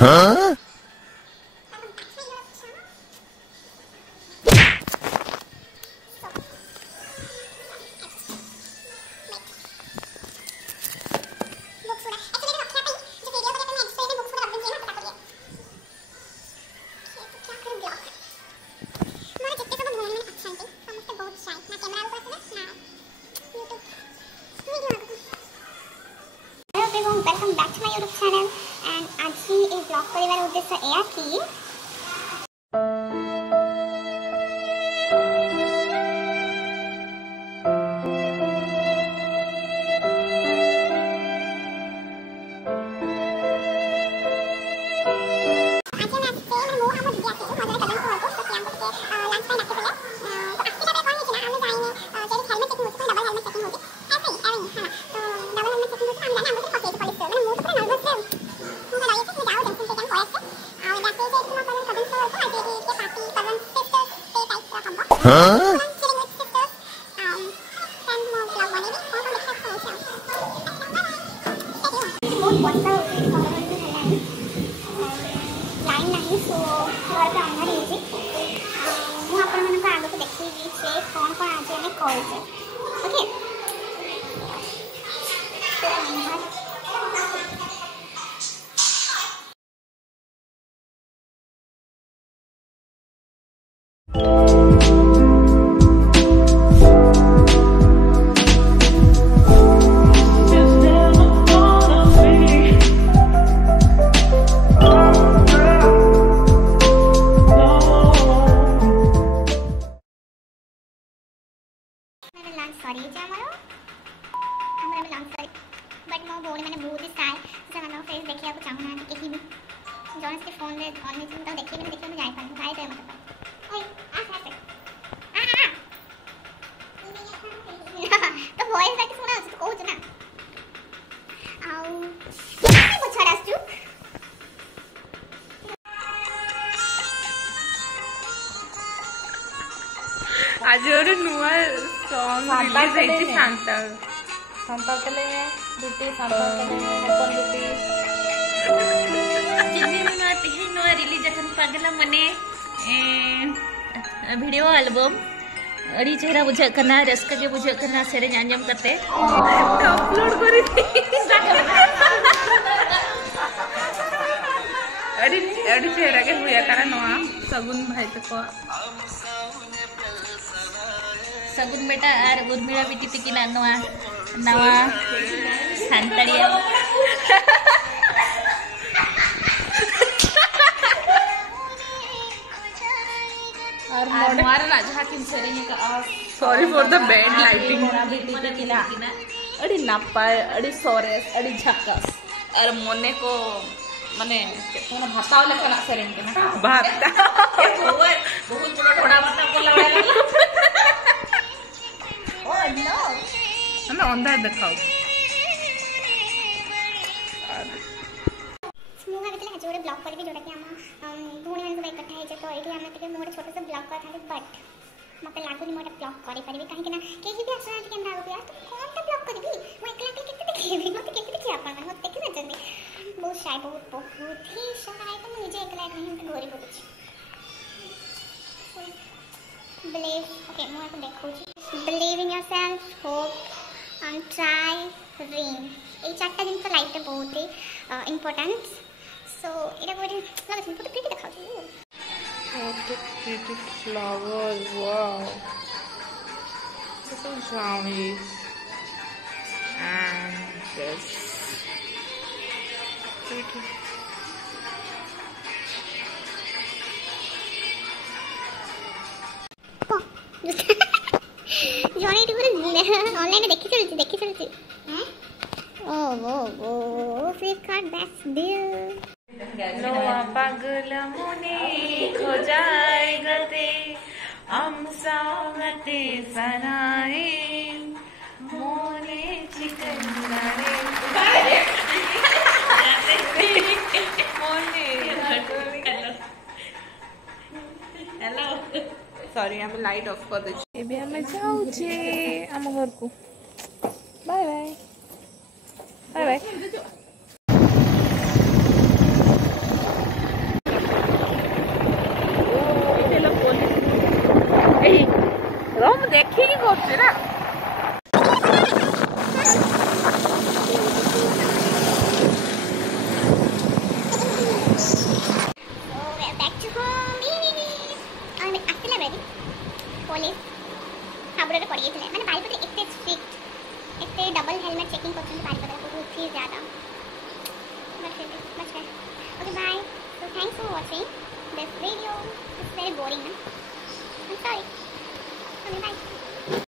हाँ? Welcome back to my YouTube channel and आज ही ए ब्लॉग परिवार उद्देश्य एया कि हाँ? सॉरी जे हमर लॉन्ग सॉरी बट मो बोली मैंने बहुत ही साय से हम फेस देखिया को चाहना है कि भी जॉन के फोन रे ऑन में तो देखिए मैं जाई पानी भाई तो मतलब ओए तो वॉइस बैक सुना तो कहू ना आउ तो छड़ा चुप आज और नुआ सॉन्ग रिलीज ହେଇଛି सांता के लिए दुटी सांता के लिए अपन दुटी जिन्ने नुआ तिही नुआ रिलीज अखन पगला मने वीडियो एल्बम अड़ी चेहरा बुझा करना रस्क के बुझा करना सेरेन अंजम करते अपलोड करी अड़ी चेहरा के हुआ करा नुआ सगुन भाई तको सगुन बेटा और उर्मिला बेटी तक नवा नवा सांताड़िया और हमारा राजा किन सेरेनी का sorry for the bad lighting बेटी तक ना अड़ी नापाय अड़ी सोरेस अड़ी झकास और मोने को माने केतना भाताव लेखना सेरेन के ना भाता बहुत थोड़ा भाता को लगा हमें अंधा दिखाओ मुगा बितले जोड़े ब्लॉग कर भी जोड़ा कि हम भूणी मन को इकट्ठा है तो एठी हम तके मोर छोटे से ब्लॉग कर था बट मते लागुनी मोर ब्लॉग करी परिबे काहे कि ना केही भी आसना कैमरा आगो यार तू कोन ता ब्लॉग करबी मैं एकला के केते देखेबी मते केते देखि आपन मते देखि ना जल्दी बहुत शाय बहुत ही शाय तो मुझे एकला नहीं हम गोरी बोलछ बिलीव ओके मोर को देखो जी believe in yourself hope and try ring এই চারটা জিনিস তো লাইফে বহুত ইম্পর্টেন্ট সো এটা করে লাগছে পুরো প্রিটি দেখাও তুমি What a pretty flower, wow. So brownie. And this pretty. जॉनी टू ऑनलाइन देखी चलती हैं ओ फ्लिपकार्ट बेस्ट डील नवा पागल मुने खोजाय गते अमसागते सनाए मोने चिकन नारे मोने हेलो सॉरी हम लाइट ऑफ कर दे एबे हम जाऊ छे हम घर को बाय बाय बाय बाय देखिनी करछे ना हाबुड़े पड़ गई मैंने बारिपदा एत स्ट्रिक्ट एत डबल हेलमेट चेकिंग कर बारिपदा बहुत ही ज़्यादा but okay bye so thanks for watching this video it's very boring ना I am sorry okay bye